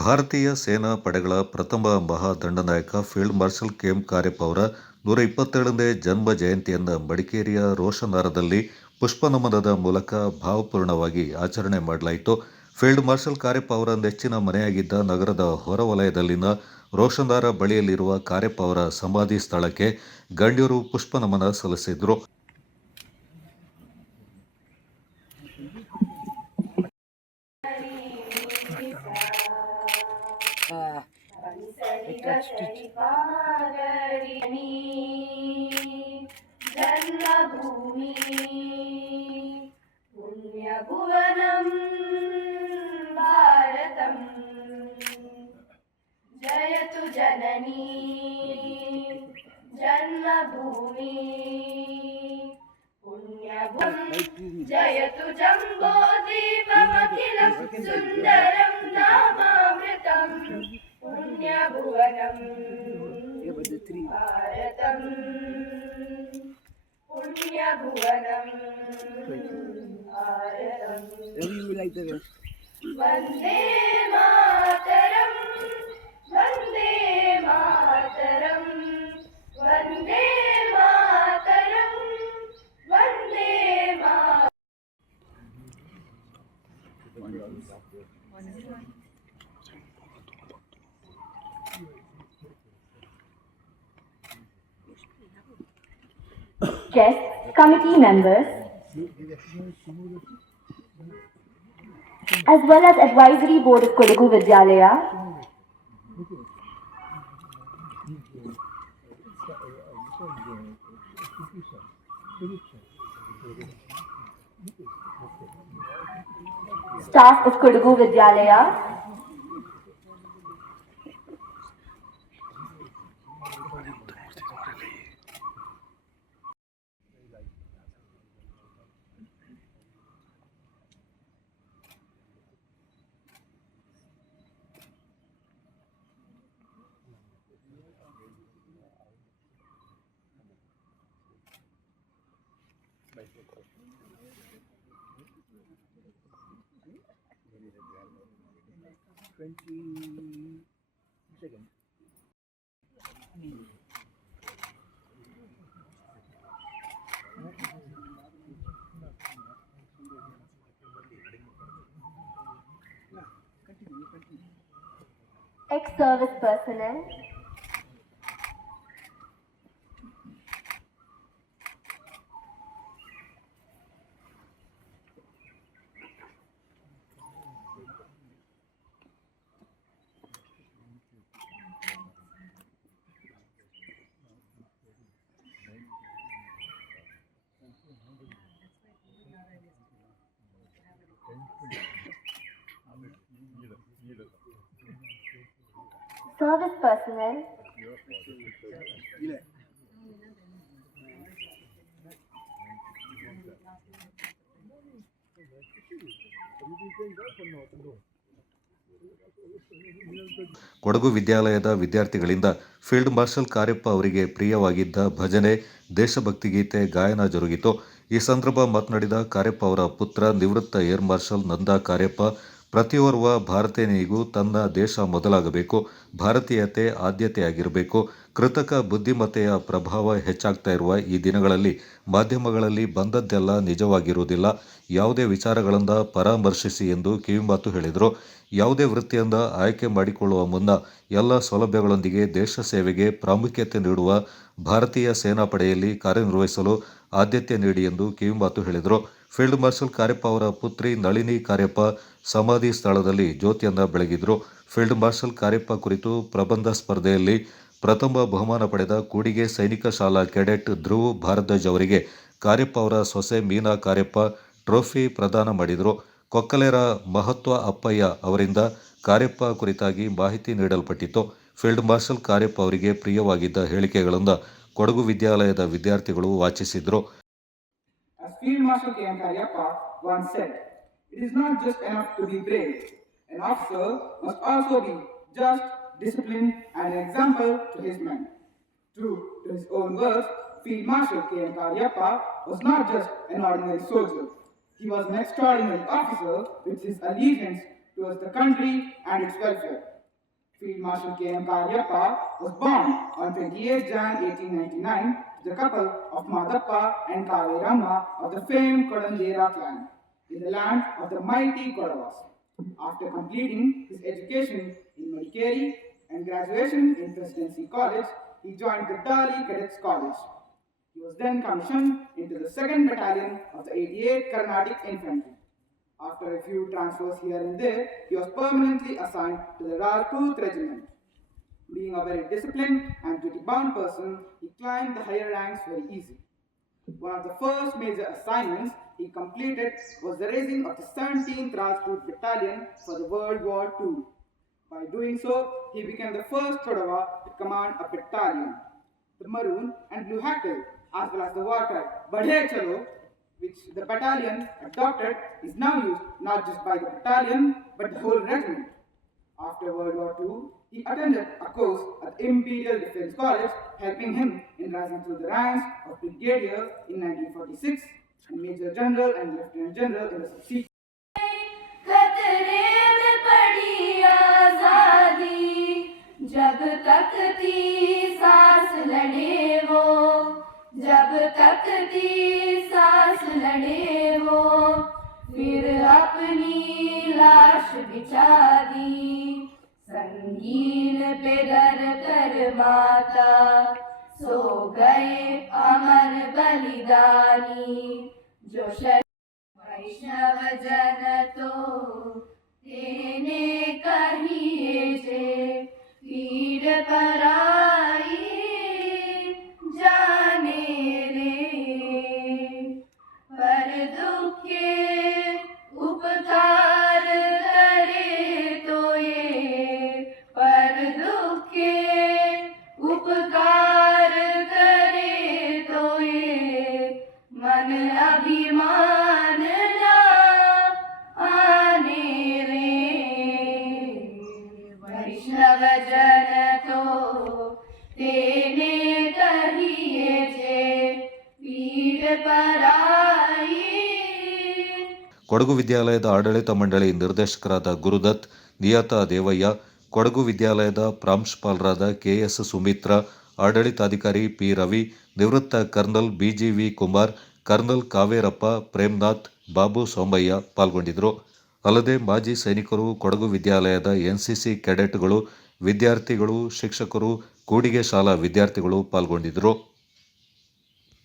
ಭಾರತೀಯ ಸೇನಾ ಪಡೆಗಳ ಪ್ರಥಮ ಮಹಾದಂಡನಾಯಕ field marshal K. M. Cariappa ಅವರ 127ನೇ ಜನ್ಮ ಜಯಂತಿಯನ್ನು ಮಡಿಕೇರಿಯ ರೋಷನಾರದಲ್ಲಿ ಪುಷ್ಪನಮನದ ಮೂಲಕ ಭಾವಪೂರ್ಣವಾಗಿ ಆಚರಣೆ ಮಾಡಲಾಯಿತು. ಫೀಲ್ಡ್ ಮಾರ್ಷಲ್ ಕಾರ್ಯಪ್ಪ ಅವರ ನೆಚ್ಚಿನ ಮನೆಯಾಗಿದ್ದ ನಗರದ ಹೊರವಲಯದಲ್ಲಿನ ರೋಷನಾರ ಬಳಿಯಲ್ಲಿರುವ ಕಾರ್ಯಪ್ಪ ಅವರ ಸಮಾಧಿ ಸ್ಥಳಕ್ಕೆ ಗಣ್ಯರು ಪುಷ್ಪನಮನ ಸಲ್ಲಿಸಿದರು. जन्मभूमि पुण्यभुवनं भारतं जयतु जननी जन्मभूमि पुण्यभुवनं जयतु जम्बोद्वीपमखिलं सुन्दरं नामामृतं पुण्यभुवनं भारतं पुण्यभुवनं भारतं वन्दे मातरं वन्दे मातरं वन्दे मातरं वन्दे Mataram. Guests, committee members, as well as advisory board of Kodagu Vidyalaya, staff of Kodagu Vidyalaya, ex-service personnel, service personnel, Kodagu ವಿದ್ಯಾಲಯದ ವಿದ್ಯಾರ್ಥಿಗಳಿಂದ ಫೀಲ್ಡ್ ಮಾರ್ಷಲ್ ಕಾರ್ಯಪ್ಪ ಅವರಿಗೆ ಪ್ರಿಯವಾಗಿದ್ದ ಭಜನೆ, ದೇಶಭಕ್ತಿ ಗೀತೆ ಗಾಯನ ಜರುಗಿತು. ಈ ಸಂದರ್ಭ ಮಾತನಾಡಿದ ಕಾರ್ಯಪ್ಪ ಅವರ ಪುತ್ರ ನಿವೃತ್ತ ಏರ್ ಮಾರ್ಷಲ್ ನಂದಾ ಕಾರ್ಯಪ್ಪ, ಪ್ರತಿಯೋರ್ವ ಭಾರತೀಯನಿಗೂ ತನ್ನ ದೇಶ ಮೊದಲಾಗಬೇಕು, ಭಾರತೀಯತೆ ಆದ್ಯತೆಯಾಗಿರಬೇಕು. ಕೃತಕ ಬುದ್ಧಿಮತ್ತೆಯ ಪ್ರಭಾವ ಹೆಚ್ಚಾಗ್ತಾ ಇರುವ ಈ ದಿನಗಳಲ್ಲಿ ಮಾಧ್ಯಮಗಳಲ್ಲಿ ಬಂದದ್ದೆಲ್ಲ ನಿಜವಾಗಿರುವುದಿಲ್ಲ. ಯಾವುದೇ ವಿಚಾರಗಳಿಂದ ಪರಾಮರ್ಶಿಸಿ ಎಂದು ಕಿವಿಮಾತು ಹೇಳಿದರು. ಯಾವುದೇ ವೃತ್ತಿಯಿಂದ ಆಯ್ಕೆ ಮಾಡಿಕೊಳ್ಳುವ ಮುನ್ನ ಎಲ್ಲ ಸೌಲಭ್ಯಗಳೊಂದಿಗೆ ದೇಶ ಸೇವೆಗೆ ಪ್ರಾಮುಖ್ಯತೆ ನೀಡುವ ಭಾರತೀಯ ಸೇನಾಪಡೆಯಲ್ಲಿ ಕಾರ್ಯನಿರ್ವಹಿಸಲು ಆದ್ಯತೆ ನೀಡಿ ಎಂದು ಕಿವಿಮಾತು ಹೇಳಿದರು. ಫೀಲ್ಡ್ ಮಾರ್ಷಲ್ ಕಾರ್ಯಪ್ಪ ಅವರ ಪುತ್ರಿ ನಳಿನಿ ಕಾರ್ಯಪ್ಪ ಸಮಾಧಿ ಸ್ಥಳದಲ್ಲಿ ಜ್ಯೋತಿಯನ್ನು ಬೆಳಗಿದರು. ಫೀಲ್ಡ್ ಮಾರ್ಷಲ್ ಕಾರ್ಯಪ್ಪ ಕುರಿತು ಪ್ರಬಂಧ ಸ್ಪರ್ಧೆಯಲ್ಲಿ ಪ್ರಥಮ ಬಹುಮಾನ ಪಡೆದ ಕೂಡಿಗೆ ಸೈನಿಕ ಶಾಲಾ ಕೆಡೆಟ್ ಧ್ರುವ್ ಭಾರದ್ವಾಜ್ ಅವರಿಗೆ ಕಾರ್ಯಪ್ಪ ಅವರ ಸೊಸೆ ಮೀನಾ ಕಾರ್ಯಪ್ಪ ಟ್ರೋಫಿ ಪ್ರದಾನ ಮಾಡಿದರು. ಕೊಕ್ಕಲೆರ ಮಹತ್ವ ಅಪ್ಪಯ್ಯ ಅವರಿಂದ ಕಾರ್ಯಪ್ಪ ಕುರಿತಾಗಿ ಮಾಹಿತಿ ನೀಡಲ್ಪಟ್ಟಿತು. ಫೀಲ್ಡ್ ಮಾರ್ಷಲ್ ಕಾರ್ಯಪ್ಪ ಅವರಿಗೆ ಪ್ರಿಯವಾಗಿದ್ದ ಹೇಳಿಕೆಗಳನ್ನು ಕೊಡಗು ವಿದ್ಯಾಲಯದ ವಿದ್ಯಾರ್ಥಿಗಳು ವಾಚಿಸಿದರು. As Field Marshal K. M. Karyappa once said, it is not just enough to be brave. An officer must also be just, disciplined, and an example to his men. True to his own words, Field Marshal K. M. Karyappa was not just an ordinary soldier. He was an extraordinary officer with his allegiance to towards the country and its welfare. Field Marshal K.M. Karyappa was born on 28 Jan 1899 to the couple of Madappa and Kaveramma of the famed Kodandera clan in the land of the mighty Kodavas. After completing his education in Madikeri and graduation in Presidency College, he joined the Dali Cadets College. He was then commissioned into the 2nd Battalion of the 88th Carnatic Infantry. After a few transfers here and there, he was permanently assigned to the Rajput Regiment. Being a very disciplined and duty-bound person, he climbed the higher ranks very easily. One of the first major assignments he completed was the raising of the 17th Rajput Battalion for the World War II. By doing so, he became the first Kodava to command a battalion. The maroon and blue hackle, as well as the water Badhe Chalo, which the battalion adopted, is now used not just by the battalion but the whole regiment. After World War II, he attended a course at Imperial Defence College, helping him in rising through the ranks of brigadier in 1946 and Major General and Lieutenant General in the subsequent. खतरे में पड़ी आजादी, जब तक थी सांस लड़े वो, जब तक थी सांस लड़े वो, फिर अपनी लाश बिछा दी, संगीन पे डर कर माता, सो गए अमर बलिदानी, जो वैष्णव जन तो तेने कहिए जे, पीड़ पराई जाने रे, पर दुखे उपकार करे तो ये, पर दुखे उपकार करे तो ये, मन अभिमान ना आने रे, वैष्णव जन तो तेने कहिए जे, पीड़ पराई. ಕೊಡಗು ವಿದ್ಯಾಲಯದ ಆಡಳಿತ ಮಂಡಳಿ ನಿರ್ದೇಶಕರಾದ ಗುರುದತ್, ನಿಯತಾ ದೇವಯ್ಯ, ಕೊಡಗು ವಿದ್ಯಾಲಯದ ಪ್ರಾಂಶುಪಾಲರಾದ ಕೆಎಸ್ ಸುಮಿತ್ರಾ, ಆಡಳಿತಾಧಿಕಾರಿ ಪಿ ರವಿ, ನಿವೃತ್ತ ಕರ್ನಲ್ ಬಿಜಿವಿ ಕುಮಾರ್, ಕರ್ನಲ್ ಕಾವೇರಪ್ಪ, ಪ್ರೇಮ್ನಾಥ್, ಬಾಬು ಸೋಮಯ್ಯ ಪಾಲ್ಗೊಂಡಿದ್ದರು. ಅಲ್ಲದೆ ಮಾಜಿ ಸೈನಿಕರು, ಕೊಡಗು ವಿದ್ಯಾಲಯದ ಎನ್ಸಿಸಿ ಕೆಡೆಟ್ಗಳು, ವಿದ್ಯಾರ್ಥಿಗಳು, ಶಿಕ್ಷಕರು, ಕೂಡಿಗೆ ಶಾಲಾ ವಿದ್ಯಾರ್ಥಿಗಳು ಪಾಲ್ಗೊಂಡಿದ್ದರು.